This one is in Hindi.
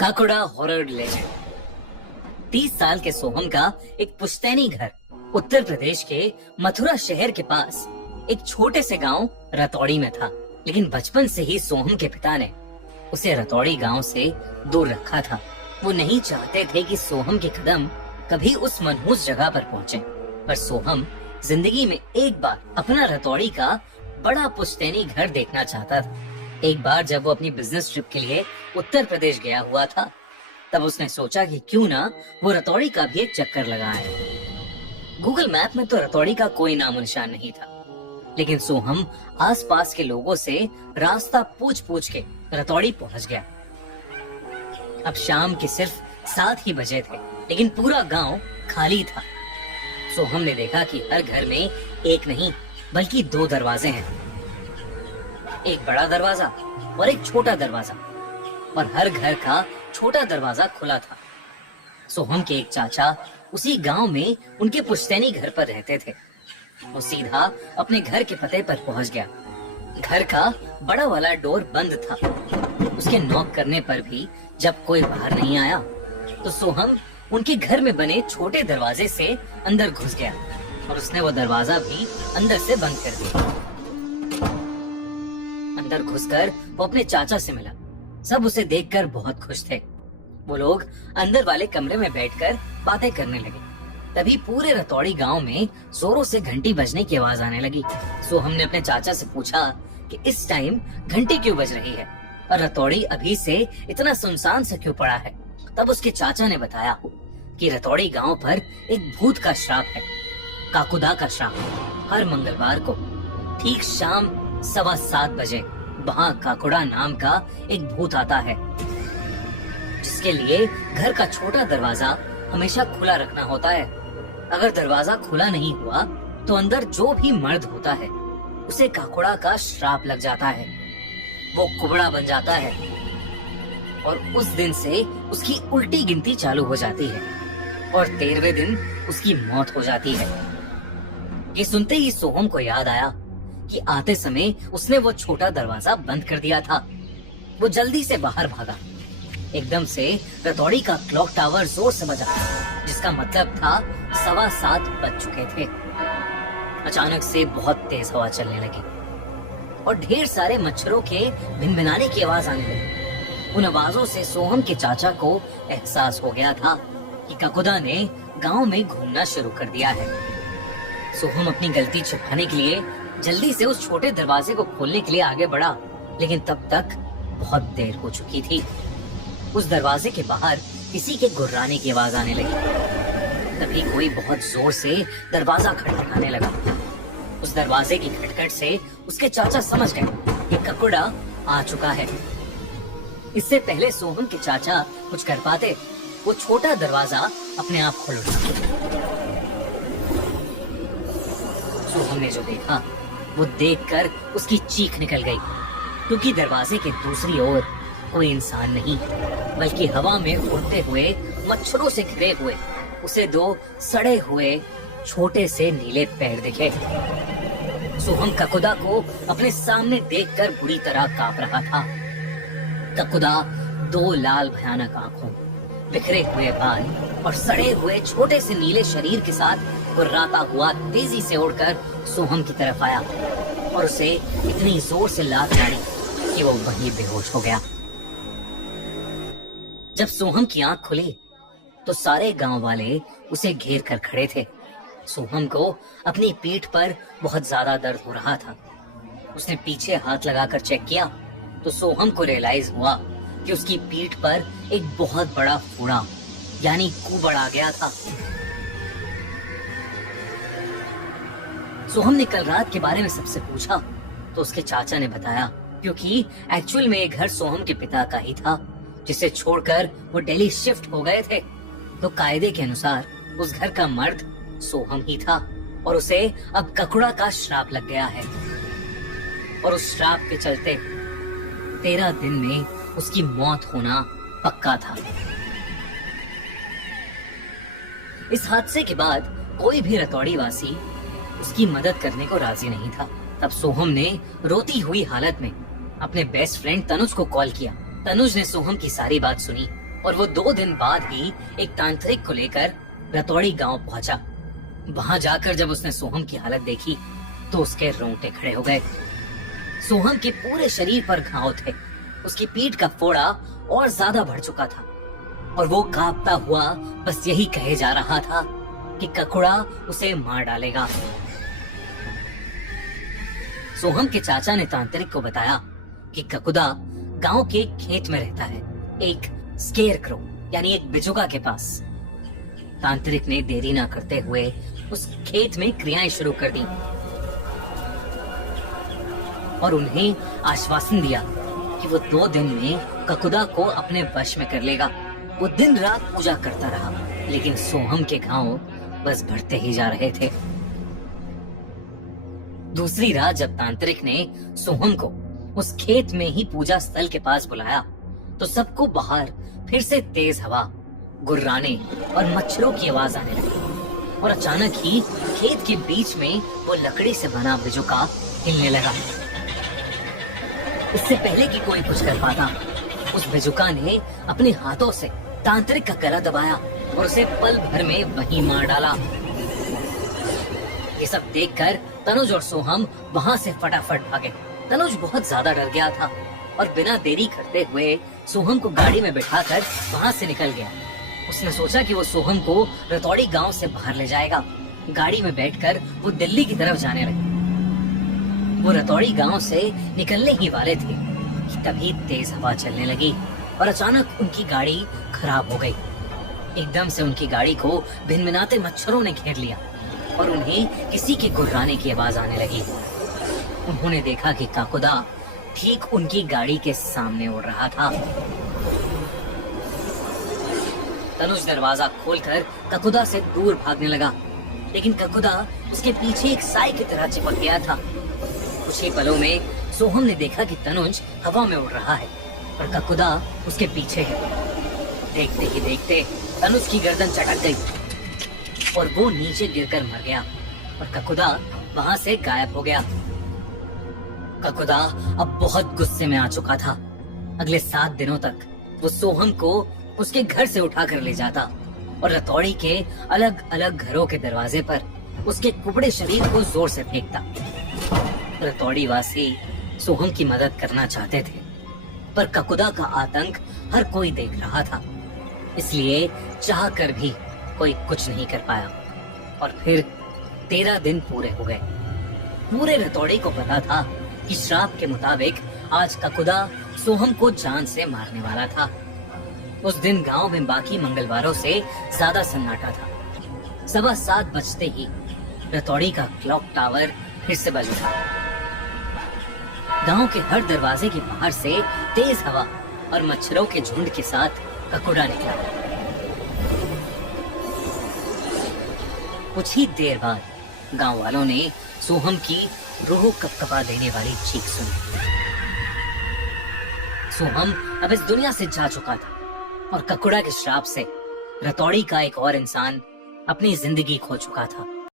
काकुड़ा हॉरर लेजेंड। 30 साल के सोहम का एक पुश्तैनी घर उत्तर प्रदेश के मथुरा शहर के पास एक छोटे से गांव रतौड़ी में था। लेकिन बचपन से ही सोहम के पिता ने उसे रतौड़ी गांव से दूर रखा था। वो नहीं चाहते थे कि सोहम के कदम कभी उस मनहूस जगह पर पहुंचे। पर सोहम जिंदगी में एक बार अपना रतौड़ी का बड़ा पुश्तैनी घर देखना चाहता था। एक बार जब वो अपनी बिजनेस ट्रिप के लिए उत्तर प्रदेश गया हुआ था, तब उसने सोचा कि क्यों ना वो रतौड़ी का भी एक चक्कर लगाए। गूगल मैप में तो रतौड़ी का कोई नामो निशान नहीं था, लेकिन सोहम आसपास के लोगों से रास्ता पूछ पूछ के रतौड़ी पहुंच गया। अब शाम के सिर्फ 7 ही बजे थे, लेकिन पूरा गांव खाली था। सोहम ने देखा कि हर घर में एक नहीं बल्कि 2 दरवाजे हैं, एक बड़ा दरवाजा और एक छोटा दरवाजा, और हर घर का छोटा दरवाजा खुला था। सोहम के एक चाचा उसी गांव में उनके पुश्तैनी घर पर रहते थे। वो सीधा अपने घर के पते पर पहुंच गया। घर का बड़ा वाला डोर बंद था। उसके नॉक करने पर भी जब कोई बाहर नहीं आया, तो सोहम उनके घर में बने छोटे दरवाजे से अंदर घुस गया और उसने वो दरवाजा भी अंदर से बंद कर दिया। अंदर घुसकर वो अपने चाचा से मिला। सब उसे देखकर बहुत खुश थे। वो लोग अंदर वाले कमरे में बैठकर बातें करने लगे। तभी पूरे रतौड़ी गांव में जोरों से घंटी बजने की आवाज आने लगी। सोहम ने अपने चाचा से पूछा कि इस टाइम घंटी क्यों बज रही है और रतौड़ी अभी से इतना सुनसान से क्यों पड़ा है। तब उसके चाचा ने बताया कि रतौड़ी गांव पर एक भूत का श्राप है, काकुदा का श्राप। हर मंगलवार को ठीक शाम 7:15 बजे वहाँ काकुड़ा नाम का एक भूत आता है, जिसके लिए घर का छोटा दरवाजा हमेशा खुला रखना होता है। अगर दरवाजा खुला नहीं हुआ तो अंदर जो भी मर्द होता है उसे काकुड़ा का श्राप लग जाता है। वो कुबड़ा बन जाता है और उस दिन से उसकी उल्टी गिनती चालू हो जाती है और 13वें दिन उसकी मौत हो जाती है। ये सुनते ही सोहम को याद आया कि आते समय उसने वो छोटा दरवाजा बंद कर दिया था। वो जल्दी से बाहर भागा। एकदम से रतौड़ी का क्लॉक टावर जोर से बजा, जिसका मतलब था 7:15 बज चुके थे। अचानक से बहुत तेज हवा चलने लगी और ढेर सारे मच्छरों के भिनभिनाने की आवाज आने लगी। उन आवाजों से सोहम के चाचा को एहसास हो गया था कि काकुदा ने गांव में घूमना शुरू कर दिया है। सोहम अपनी गलती छिपाने के लिए जल्दी से उस छोटे दरवाजे को खोलने के लिए आगे बढ़ा, लेकिन तब तक बहुत देर हो चुकी थी। उस दरवाजे के बाहर किसी के गुर्राने की आवाज आने लगी। तभी कोई बहुत जोर से दरवाजा खटखटाने लगा। उस दरवाजे की खटखट से उसके चाचा समझ गए कि काकुड़ा आ चुका है। इससे पहले सोहम के चाचा कुछ कर पाते, वो छोटा दरवाजा अपने आप खोल उठा। सोहम ने जो देखा वो देखकर उसकी चीख निकल गई, क्योंकि दरवाजे के दूसरी ओर कोई इंसान नहीं बल्कि हवा में उड़ते हुए मच्छरों से घिरे हुए उसे 2 सड़े हुए छोटे से नीले पैर दिखे। सोहम काकुदा को अपने सामने देखकर बुरी तरह कांप रहा था। काकुदा 2 लाल भयानक आंखों, बिखरे हुए बाल और सड़े हुए छोटे से नीले शरीर के साथ गुर्राता हुआ तेजी से उड़कर सोहम की तरफ आया और उसे इतनी जोर से लात मारी कि वो वहीं बेहोश हो गया। जब सोहम की आंख खुली तो सारे गांव वाले उसे घेर कर खड़े थे। सोहम को अपनी पीठ पर बहुत ज्यादा दर्द हो रहा था। उसने पीछे हाथ लगाकर चेक किया तो सोहम को रियलाइज हुआ कि उसकी पीठ पर एक बहुत बड़ा फोड़ा यानी कुबड़ आ गया था। सोहम ने कल रात के बारे में सबसे पूछा तो उसके चाचा ने बताया, क्योंकि एक्चुअल में ये घर सोहम के पिता का ही था, जिसे छोड़कर वो दिल्ली शिफ्ट हो गए थे। तो कायदे के अनुसार उस घर का मर्द सोहम ही था और उसे अब काकुड़ा का श्राप लग गया है। और उस श्राप के चलते 13 दिन में उसकी मौत होना पक्का था। इस हादसे के बाद कोई भी रतौड़ी वासी उसकी मदद करने को राजी नहीं था। तब सोहम ने रोती हुई हालत में अपने बेस्ट फ्रेंड तनुज को कॉल किया। तनुज ने सोहम की सारी बात सुनी और वो 2 दिन बाद ही एक तांत्रिक को लेकर रतौड़ी गांव पहुंचा। वहां जाकर जब उसने सोहम की हालत देखी तो उसके रोंगटे खड़े हो गए। सोहम के पूरे शरीर पर घाव थे, उसकी पीठ का फोड़ा और ज्यादा बढ़ चुका था और वो कांपता हुआ बस यही कहे जा रहा था कि ककुड़ा उसे मार डालेगा। सोहम के चाचा ने तांत्रिक को बताया कि ककुदा गांव के एक खेत में रहता है, एक स्केरक्रो यानी एक बिचुका के पास। तांत्रिक ने देरी ना करते हुए उस खेत में क्रियाएं शुरू कर दी और उन्हें आश्वासन दिया कि वो 2 दिन में ककुदा को अपने वश में कर लेगा। वो दिन रात पूजा करता रहा, लेकिन सोहम के घाव बस बढ़ते ही जा रहे थे। दूसरी रात जब तांत्रिक ने सोहम को उस खेत में ही पूजा स्थल के पास बुलाया तो सबको बाहर फिर से तेज हवा, गुर्राने और मच्छरों की आवाज आने लगी और अचानक ही खेत के बीच में वो लकड़ी से बना बिजुका हिलने लगा। इससे पहले कि कोई कुछ कर पाता, उस बिजुका ने अपने हाथों से तांत्रिक का गला दबाया और उसे पल भर में वहीं मार डाला। ये सब देखकर तनुज और सोहम वहां से फटाफट भागे। तनुज बहुत ज्यादा डर गया था और बिना देरी करते हुए सोहम को गाड़ी में बिठाकर वहां से निकल गया। उसने सोचा कि वो सोहम को रतौड़ी गांव से बाहर ले जाएगा। गाड़ी में बैठकर वो दिल्ली की तरफ जाने लगे। वो रतौड़ी गांव से निकलने ही वाले थे कि तभी तेज हवा चलने लगी और अचानक उनकी गाड़ी खराब हो गई। एकदम से उनकी गाड़ी को भिनभिनाते मच्छरों ने घेर लिया और उन्हें किसी के गुर्राने की आवाज आने लगी। उन्होंने देखा कि काकुदा ठीक उनकी गाड़ी के सामने उड़ रहा था। तनुज दरवाजा खोलकर ककुदा से दूर भागने लगा, लेकिन ककुदा उसके पीछे एक साई की तरह चिपक गया था। कुछ ही पलों में सोहम ने देखा कि तनुज हवा में उड़ रहा है और ककुदा उसके पीछे है। देखते ही देखते तनुज की गर्दन चटक गई और वो नीचे गिरकर मर गया और ककुदा वहां से गायब हो गया। ककुदा अब बहुत गुस्से में आ चुका था। अगले 7 दिनों तक वो सोहम को उसके घर से उठाकर ले जाता और रतौड़ी के अलग अलग घरों के दरवाजे पर उसके कुबड़े शरीर को जोर से फेंकता। रतौड़ी वासी सोहम की मदद करना चाहते थे, पर ककुदा का आतंक हर कोई देख रहा था, इसलिए चाह कर भी कोई कुछ नहीं कर पाया। और फिर 13 दिन पूरे हो गए। पूरे रतौड़ी को पता था कि श्राप के मुताबिक आज ककुदा सोहम को जान से मारने वाला था। उस दिन गांव में बाकी मंगलवारों से ज्यादा सन्नाटा था। 7:15 बजते ही रतौड़ी का क्लॉक टावर फिर से बज उठा। गांव के हर दरवाजे के बाहर से तेज हवा और मच्छरों के झुंड के साथ ककुड़ा निकला। कुछ ही देर बाद गांव वालों ने सोहम की रूह कपकपा देने वाली चीख सुनी। सोहम अब इस दुनिया से जा चुका था और ककुड़ा के श्राप से रतौड़ी का एक और इंसान अपनी जिंदगी खो चुका था।